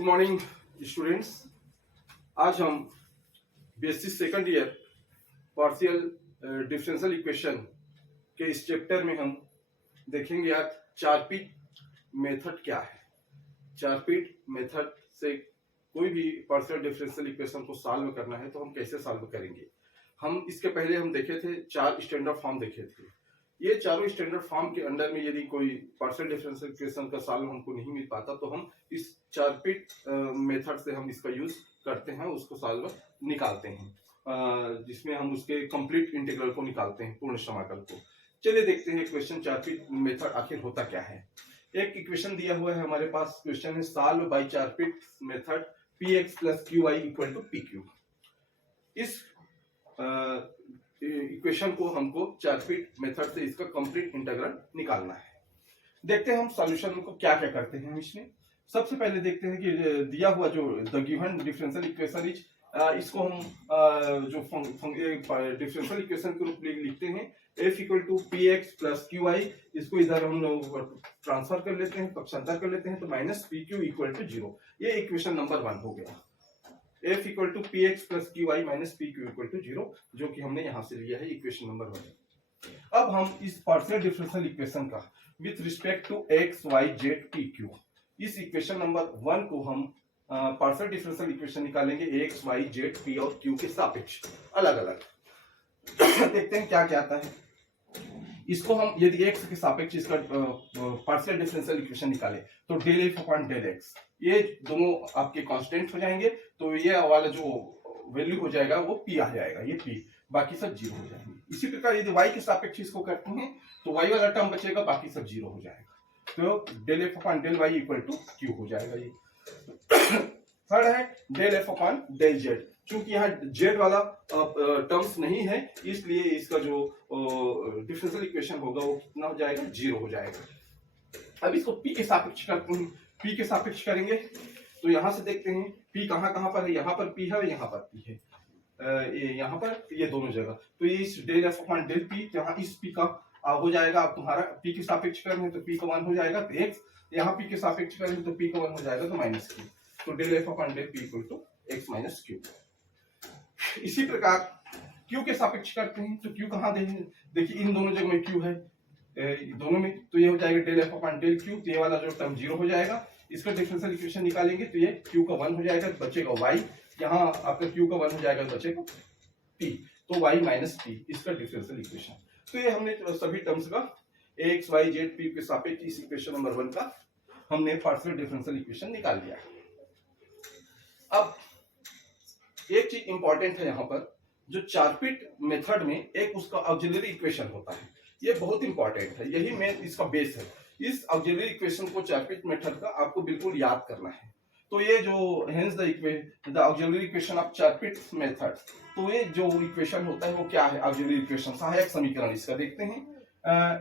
Good morning students. आज हम basis second year partial differential equation के इस चैप्टर में हम देखेंगे आज चारपीट मेथड क्या है। चारपीट मेथड से कोई भी पार्शियल डिफरेंशियल इक्वेशन को सॉल्व करना है तो हम कैसे सॉल्व करेंगे। हम इसके पहले हम देखे थे 4 स्टैंडर्ड फॉर्म देखे थे। ये चारों स्टैंडर्ड फॉर्म के अंडर में यदि कोई पार्शियल डिफरेंशियल इक्वेशन का सॉल्व हमको नहीं मिल पाता तो हम इस चारपीट मेथड से हम इसका यूज करते हैं, उसको सॉल्व निकालते हैं, जिसमें हम उसके कंप्लीट इंटीग्रल को निकालते हैं, पूर्ण समाकल को। चलिए देखते हैं क्वेश्चन चारपीट मेथड आखिर होता क्या है। एक इक्वेशन दिया हुआ है हमारे पास, क्वेश्चन है solve by Charpit method px plus qy equal to pq। इस इक्वेशन को हमको चारपीट मेथड से इसका कंप्लीट इंटीग्रल निकालना है। देखते हैं हम सॉल्यूशन को क्या क्या करते हैं। इसमें सबसे पहले देखते हैं कि दिया हुआ जो the given differential equation is, इसको हम जो डिफरेंशियल इक्वेशन के रूप में लिखते हैं f equal to px plus qy। इसको इधर हम लोग ट्रांसफर कर लेते हैं, पक्षांतर कर लेते हैं तो माइनस pq इक्वल टू 0। ये इक्वेशन नंबर 1 हो गया। f equal to px plus qy minus pq equal to 0, जो कि हमने यहां से लिया है इक्वेशन नंबर 1। अब हम इस पार्शियल डिफरेंशियल इक्वेशन का with respect to x y z p q, इस इक्वेशन नंबर 1 को हम पार्शियल डिफरेंशियल इक्वेशन निकालेंगे x y z p और q के सापेक्ष अलग अलग। देखते हैं क्या क्या आता है। इसको हम यदि x के सापेक्ष इसका पार्शियल डिफरेंशियल इक्वेशन निकाले तो del f upon del x, ये दोनों आपके कांस्टेंट हो जाएंगे, तो ये वाला जो वैल्यू हो जाएगा वो p आ जाएगा, ये p, बाकी सब 0 हो जाएंगे। इसी प्रकार यदि y के सापेक्ष इसको करते हैं तो y वाला टर्म बचेगा, बाकी सब 0 हो जाएगा, तो del f upon del y equal to q हो जाएगा। ये थर्ड है del f upon del z। चूंकि यहाँ z वाला टर्म्स नहीं है, इसलिए इसका जो डिफरेंशियल इक्वेशन होगा वो कितना हो जाएगा, 0 हो जाएगा। अब इसको p के सापेक्ष करते हैं। p के सापेक्ष करेंगे तो यहाँ से देखते हैं p कहाँ कहाँ पर है, यहाँ पर p है और यहाँ पर p है, यहाँ पर ये दोनों जगह। तो ये इस del f upon del p, यहाँ इस p का हो जाएगा, अब तुम्हारा p के सापेक्ष करेंगे तो p का 1 हो जाएगा तो x, यहाँ p के सापेक्ष करेंगे तो p का 1 हो जाएगा तो माइनस q, तो del f upon del p equal to x minus q। इसी प्रकार q के सापेक्ष करते हैं तो q कहाँ देखिए इन दोनों जगह में q है, दोनों में, तो ये हो जाएगा del f upon del q, तो ये वाला जो टर्म 0 हो जाएगा। इसका डिफरेंशियल इक्वेशन निकालेंगे तो ये q का 1 हो जाएगा, बचेगा y, यहाँ आपका q का 1 हो जाएगा, बचेगा p, तो y माइनस p इसका डिफरेंशियल इक्वेशन। तो ये हमने सभी टर्म्स का x y z p के सापेक्ष इस इक्वेशन नंबर 1 का हमने पार्शियल डिफरेंशियल इक्वेशन निकाल लिया। अब एक चीज इंपॉर्टेंट है यहाँ पर, जो चारपीट मेथड में एक उसका ऑक्सिलरी इक्वेशन होता है, ये बहुत इंपॉर्टेंट है, यही मेन इसका बेस है। इस ऑक्सिलरी इक्वेशन को चारपीट मेथड का आपको बिल्कुल याद करना है। तो ये जो hence the auxiliary equation of Charpit method, तो ये जो इक्वेशन होता है वो क्या है, ऑक्सिलरी इक्वेशन, सहायक समीकरण इसका देखते हैं,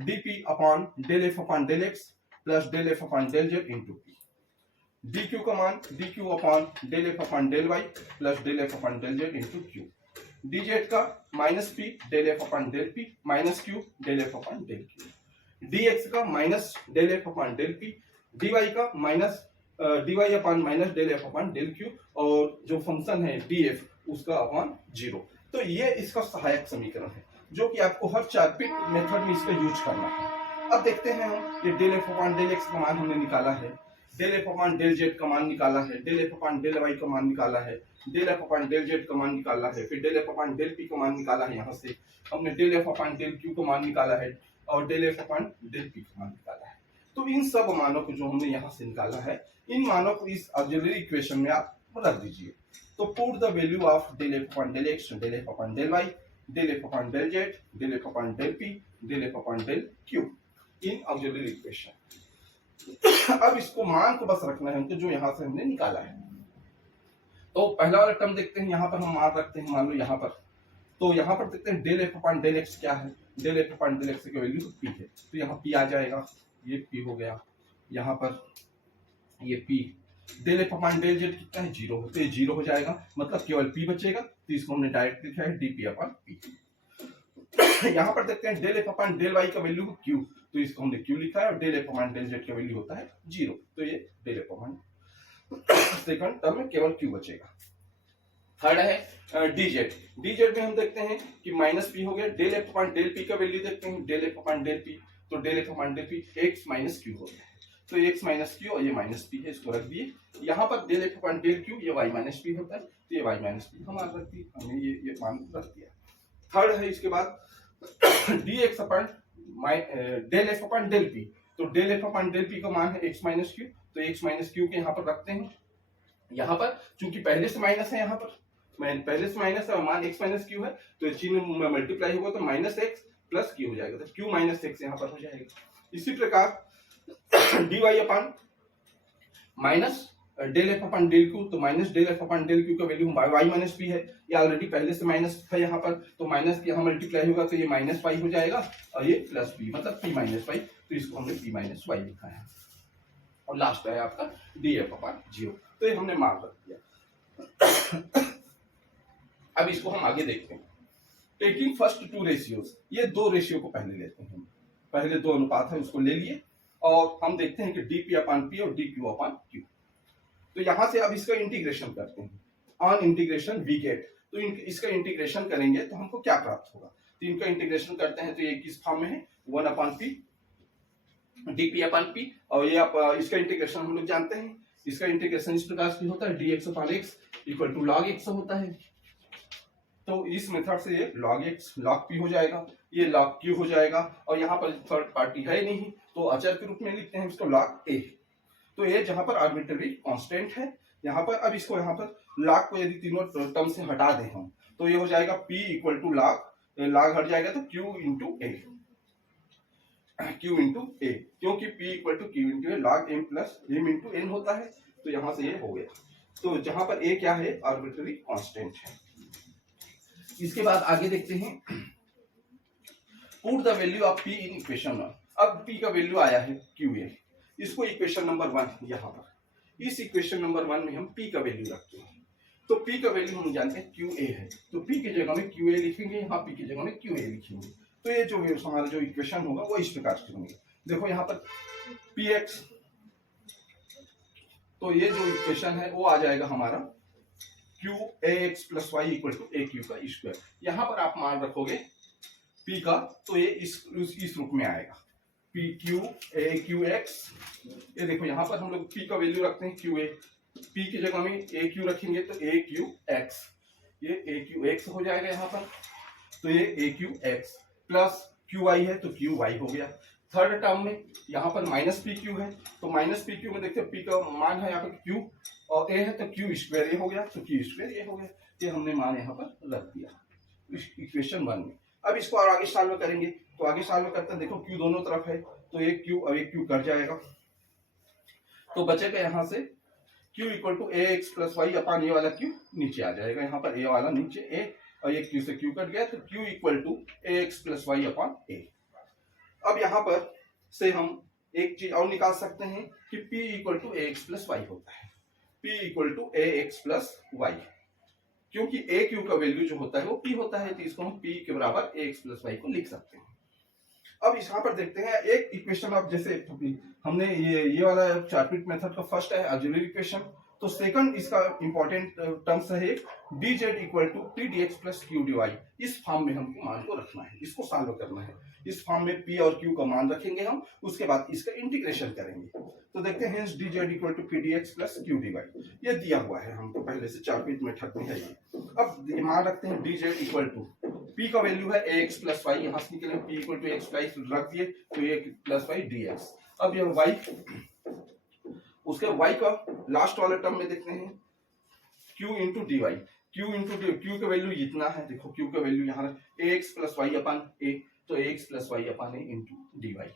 dp upon del f upon del x plus del f upon del z into p। dq का मान dq upon del f upon del y plus del f upon del z into q। dz का minus p del f upon del p minus q del f upon del q। dx का minus del f upon del p, dy का minus dy upon minus del f upon del q, और जो function है df उसका upon 0। तो ये इसका सहायक समीकरण है जो कि आपको हर चारपीट मेथड में इसका यूज करना है। अब देखते हैं हम, ये del f upon del x का मान हमने निकाला है, del f upon del z का मान निकाला है, del f upon del y का मान निकाला है, del f upon del z का मान निकाला है, फिर del f upon del p का मान निकाला है, यहाँ से हमने del f upon del q का मान निकाला है और del f upon del p का मान निकाला है। तो इन सब मानों को जो हमने यहाँ से निकाला है, इन मानों को इस ऑक्सिलरी इक्वेशन में आप रख दीजिए। तो put the value of del f upon del x, del f upon del y, del f upon del z, del f upon del p, del f upon del q in auxiliary equation. अब इसको मान को बस रखना है हमको, जो यहाँ से हमने निकाला है। तो पहला वाला टर्म देखते हैं, यहाँ पर हम मान रखते हैं, मान लो यहाँ पर, तो यहाँ पर देखते हैं del f upon del x क्या है, del f upon del x की वैल्यू p है, तो यहाँ p आ जाएगा, ये p हो गया, यहाँ पर ये p, del f upon del z कितना है, 0, तो ये 0 हो जाएगा, मतलब केवल p बचेगा, तो इसको हमने डायरेक्ट लिखा है dp अपॉन p। यहाँ पर देखते हैं del f upon del y का वैल्यू q, तो इसको हमने q लिखा है, और del f upon del z का वैल्यू होता है 0, तो ये del f upon second term में केवल क्यू बचेगा। थर्ड है डीजेड। डीजेड में हम देखते हैं कि माइनस पी हो गया, del f upon del p का वैल्यू देखते हैं, del f upon del p, तो del f upon del p x minus q हो गया है, तो एक्स माइनस क्यू और ये माइनस पी है, इसको रख दिए। यहाँ पर del f upon del q ये वाई माइनस पी होता है, तो ये वाई माइनस पी हमारा रख दिया, हमने ये मान रख दिया। थर्ड है इसके बाद d x upon del f upon del p, तो del f upon del p का मान है एक्स माइनस क्यू, तो एक्स माइनस क्यू के यहाँ पर रखते हैं। यहाँ पर चूंकि पहले से माइनस है, यहाँ पर पहले से माइनस है और मान एक्स माइनस क्यू है, तो चिन्ह में मल्टीप्लाई होगा तो माइनस एक्स प्लस क्यू हो जाएगा, तो क्यू माइनस एक्स यहाँ पर हो जाएगा। इसी प्रकार d y upon minus del f upon del q, तो minus del f upon del q का वैल्यू वाई माइनस पी है, ये ऑलरेडी पहले से माइनस है यहाँ पर, तो माइनस यहाँ मल्टीप्लाई होगा तो ये माइनस पाई हो जाएगा और ये प्लस पी, मतलब पी माइनस पाई, तो इसको हमने पी माइनस वाई लिखा है। और लास्ट है आपका डी एफ अपॉन जीरो, तो ये हमने मान रख दिया। अब इसको हम आगे देखते हैं। टेकिंग फर्स्ट टू रेशियोज, ये दो रेशियो को पहले लेते हैं, पहले दो अनुपात है उसको ले लिए और हम देखते हैं कि डी पी अपॉन पी और डी क्यू अपॉन क्यू। तो यहां से अब इसका इंटीग्रेशन करते हैं, ऑन इंटीग्रेशन वी गेट, तो इसका इंटीग्रेशन करेंगे तो हमको क्या प्राप्त होगा, तो इनका इंटीग्रेशन करते हैं तो ये किस फॉर्म में है, one upon P D P upon P, और ये इसका इंटीग्रेशन हम लोग जानते हैं, इसका इंटीग्रेशन इस प्रकार से होता है d x upon x equal to log x होता है, तो इस मेथड से ये log x log p हो जाएगा, ये log q हो जाएगा, और यहाँ पर थर्ड पार्टी है नहीं तो अचर के रूप में लिखते हैं इसको log a, तो ये जहां पर आर्बिट्ररी कांस्टेंट है यहाँ पर। अब इसको यहाँ पर log को यदि तीनों टर्म से हटा दें हम, तो ये हो जाएगा p इक्वल टू log हट जाएगा तो q इंटू a, क्योंकि p equal to q into a, log m plus m into n होता है, तो यहाँ से ये हो गया। तो जहां पर a क्या है, आर्बिट्ररी कांस्टेंट है। इसके बाद आगे देखते हैं, put the value of p in equation 1। अब p का वैल्यू आया है qa, इसको इक्वेशन नंबर 1 यहाँ पर इस इक्वेशन नंबर 1 में हम p का वैल्यू रखते हैं, तो p का वैल्यू हम जानते हैं qa है, तो p की जगह में qa लिखेंगे, यहाँ p की जगह में qa लिखेंगे, तो ये जो हमारा जो इक्वेशन होगा वो इस प्रकार से होंगे। देखो यहाँ पर px, तो ये जो इक्वेशन है वो आ जाएगा हमारा q ax plus y equal to a q का स्क्वायर। यहाँ पर आप मान रखोगे p का, तो ये इस रूप में आएगा p q a q x। ये देखो यहाँ पर हम लोग p का वैल्यू रखते हैं q a, p की जगह में a q रखेंगे तो a q x, ये a q x हो जाएगा यहाँ पर, तो ये a q x plus q y है तो q y हो गया। थर्ड टर्म में यहाँ पर माइनस पी क्यू है, तो माइनस पी क्यू में देखते हैं p का मान है यहाँ पर q और a है तो q स्क्वायर ये हो गया, तो q स्क्वायर ये हो गया, ये हमने मान यहाँ पर रख दिया इक्वेशन 1 में। अब इसको और आगे सॉल्व करेंगे, तो आगे सॉल्व करते हैं, देखो q दोनों तरफ है तो एक q और एक q कट जाएगा, तो बचेगा यहाँ से q equal to a x plus y upon ये वाला q नीचे आ जाएगा, यहाँ पर a वाला नीचे a और ये q से q कट गया, तो q equal to a x plus y upon a। अब यहाँ पर से हम एक चीज और निकाल सकते हैं कि p equal to a x plus y होता है, p equal to a x plus y, क्योंकि a q का वैल्यू जो होता है वो p होता है, तो इसको हम p के बराबर ए एक्स प्लस वाई को लिख सकते हैं। अब यहाँ पर देखते हैं एक इक्वेशन, अब जैसे हमने ये वाला चार्पिट मेथड का फर्स्ट है ऑक्सिलरी इक्वेशन, तो सेकंड इसका इंपॉर्टेंट टर्म्स है d z equal to t d x plus q d y. इस फॉर्म में हमको मान को रखना है, इसको सॉल्व करना है। इस फॉर्म में p और q का मान रखेंगे हम, उसके बाद इसका इंटीग्रेशन करेंगे। तो देखते हैं d z equal to p d x plus q d y, ये दिया हुआ है हमको पहले से चार्पिट मेथड में है ये। अब मान रखते हैं d z equal to p का वैल्यू है ए एक्स प्लस वाई, यहाँ से निकले p equal to x plus रख दिए तो a plus y d x. अब ये y, उसके y का लास्ट वाले टर्म में देखते हैं q into d y, q का वैल्यू इतना है, देखो q का वैल्यू यहाँ a x plus y upon a, तो a x plus y upon a into d y,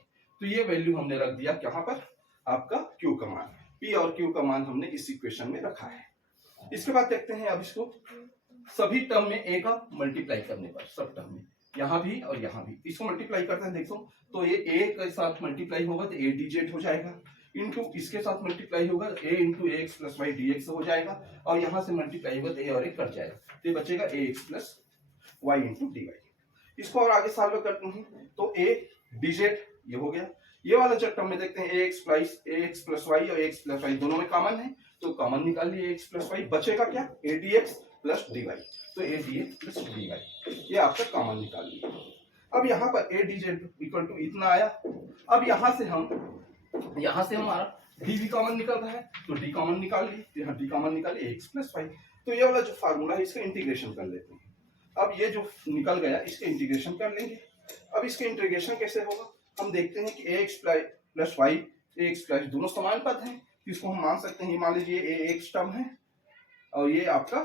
तो ये वैल्यू हमने रख दिया यहाँ पर आपका q का मान, p और q का मान हमने इस इक्वेशन में रखा है। इसके बाद देखते हैं अब इसको सभी टर्म में a का मल्टीप्लाई करने पर, सब टर्म में यहाँ भी और यहाँ भी इसको मल्टीप्लाई करते हैं, देखो तो ये a के साथ मल्टीप्लाई होगा तो a डी जेड हो जाएगा, इंटू इसके साथ मल्टीप्लाई होगा a into a x plus y d x हो जाएगा, और यहाँ से मल्टीप्लाई होगा तो a और a कट जाएगा, तो ये बचेगा a x plus y into d y. इसको और आगे सॉल्व करते हैं तो a डी जेड ये हो गया। ये वाला जो टर्म में देखते हैं ए एक्स प्लस वाई और एक्स प्लस वाई दोनों में कॉमन है, तो कॉमन निकाल लिए एक्स प्लस वाई, बचेगा क्या a d x plus d y, तो a d x plus d y ये आपका कॉमन निकाल लिया। अब यहाँ पर a d z equal to इतना आया। अब यहाँ से हमारा डी भी कॉमन निकल रहा है तो डी कॉमन निकाल ली, तो यहाँ डी कॉमन निकाले एक्स प्लस वाई। तो ये वाला जो फार्मूला है इसका इंटीग्रेशन कर लेते हैं। अब ये जो निकल गया इसका इंटीग्रेशन कर लेंगे। अब इसका इंटीग्रेशन कैसे होगा, हम देखते हैं कि ए एक्स प्लस वाई, ए एक्स प्लस दोनों समान पद हैं, तो इसको हम मान सकते हैं, मान लीजिए ए एक्स टर्म है और ये आपका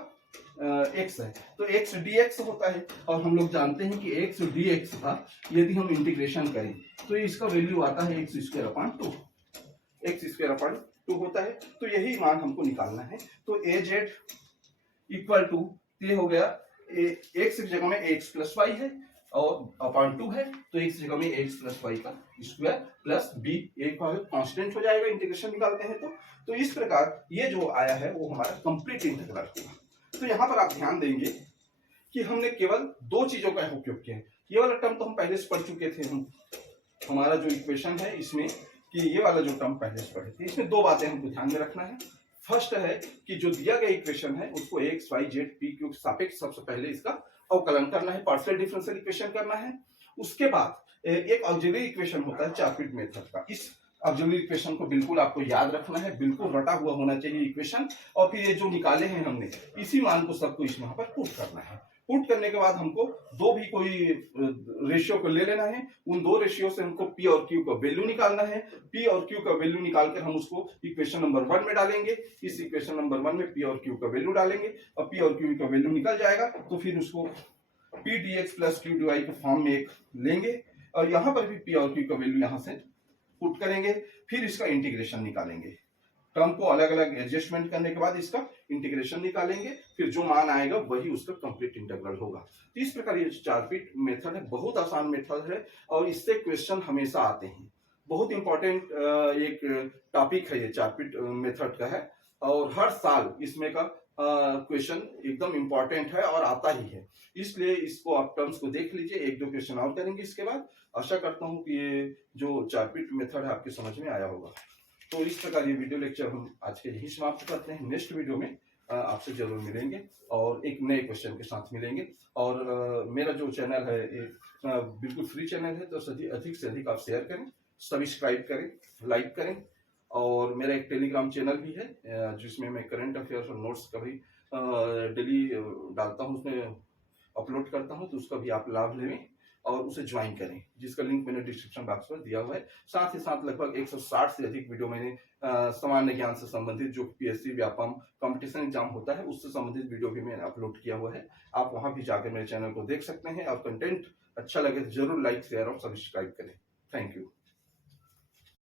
एक्स है, तो एक्स डी एक्स होता है। और हम लोग जानते हैं कि एक्स डी एक्स का यदि हम इंटीग्रेशन करें तो इसका वैल्यू आता है x square upon two, x square upon two होता है। तो यही मान हमको निकालना है। तो ए जेड इक्वल टू ये हो गया, एक्स की जगह में एक्स प्लस वाई है और अपॉन टू है, तो एक्स जगह में एक्स प्लस वाई का स्क्वायर प्लस बी एक कांस्टेंट हो जाएगा इंटीग्रेशन निकालते हैं तो इस प्रकार ये जो आया है वो हमारा कंप्लीट इंटीग्रल होगा। तो यहाँ पर आप ध्यान देंगे कि हमने केवल दो चीजों का उपयोग किया है। ये वाला टर्म तो हम पहले से पढ़ चुके थे, हमारा जो इक्वेशन है इसमें कि ये वाला जो टर्म पहले से पढ़े थे, इसमें दो बातें हमको ध्यान में रखना है। फर्स्ट है कि जो दिया गया इक्वेशन है उसको x y z p q सापेक्ष सबसे पहले इसका अवकलन करना है, पार्शियल डिफरेंशियल इक्वेशन करना है। उसके बाद एक ऑक्सिलरी इक्वेशन होता है चार-पीट मेथड का, इस ऑक्सिलरी इक्वेशन को बिल्कुल आपको याद रखना है, बिल्कुल रटा हुआ होना चाहिए इक्वेशन। और फिर ये जो निकाले हैं हमने इसी मान को सबको इस यहाँ पर पुट करना है। पुट करने के बाद हमको दो भी कोई रेशियो को ले लेना है, उन दो रेशियो से हमको पी और क्यू का वैल्यू निकालना है। पी और क्यू का वैल्यू निकालकर हम उसको इक्वेशन नंबर 1 में डालेंगे। इस इक्वेशन नंबर 1 में पी और क्यू का वैल्यू डालेंगे और पी और क्यू का वैल्यू निकल जाएगा तो फिर उसको p d x plus q d y के फॉर्म में एक लेंगे और यहाँ पर भी पी और क्यू का वैल्यू यहाँ से पुट करेंगे। फिर इसका इंटीग्रेशन निकालेंगे, टर्म को अलग अलग एडजस्टमेंट करने के बाद इसका इंटीग्रेशन निकालेंगे, फिर जो मान आएगा वही उसका कंप्लीट इंटीग्रल होगा। तो इस प्रकार ये चार-पीट मेथड है, बहुत आसान मेथड है और इससे क्वेश्चन हमेशा आते हैं। बहुत इंपॉर्टेंट एक टॉपिक है ये चार-पीट मेथड का है और हर साल इसमें का क्वेश्चन एकदम इंपॉर्टेंट है और आता ही है, इसलिए इसको आप टर्म्स को देख लीजिए। एक दो क्वेश्चन और करेंगे इसके बाद। आशा करता हूँ कि ये जो चार-पीट मेथड है आपके समझ में आया होगा। तो इस प्रकार ये वीडियो लेक्चर हम आज के यही समाप्त करते हैं। नेक्स्ट वीडियो में आपसे जरूर मिलेंगे और एक नए क्वेश्चन के साथ मिलेंगे। और मेरा जो चैनल है बिल्कुल फ्री चैनल है, तो अधिक से अधिक आप शेयर करें, सब्सक्राइब करें, लाइक करें। और मेरा एक टेलीग्राम चैनल भी है जिसमें मैं करंट अफेयर्स और नोट्स का भी डेली डालता हूँ, उसमें अपलोड करता हूँ, तो उसका भी आप लाभ लें और उसे ज्वाइन करें, जिसका लिंक मैंने डिस्क्रिप्शन बॉक्स में दिया हुआ है। साथ ही साथ लगभग 160 से अधिक वीडियो मैंने सामान्य ज्ञान से संबंधित जो पीएससी व्यापम कंपटीशन एग्जाम होता है उससे संबंधित वीडियो भी मैंने अपलोड किया हुआ है। आप वहां भी जाकर मेरे चैनल को देख सकते हैं और कंटेंट अच्छा लगे तो जरूर लाइक शेयर और सब्सक्राइब करें। Thank you.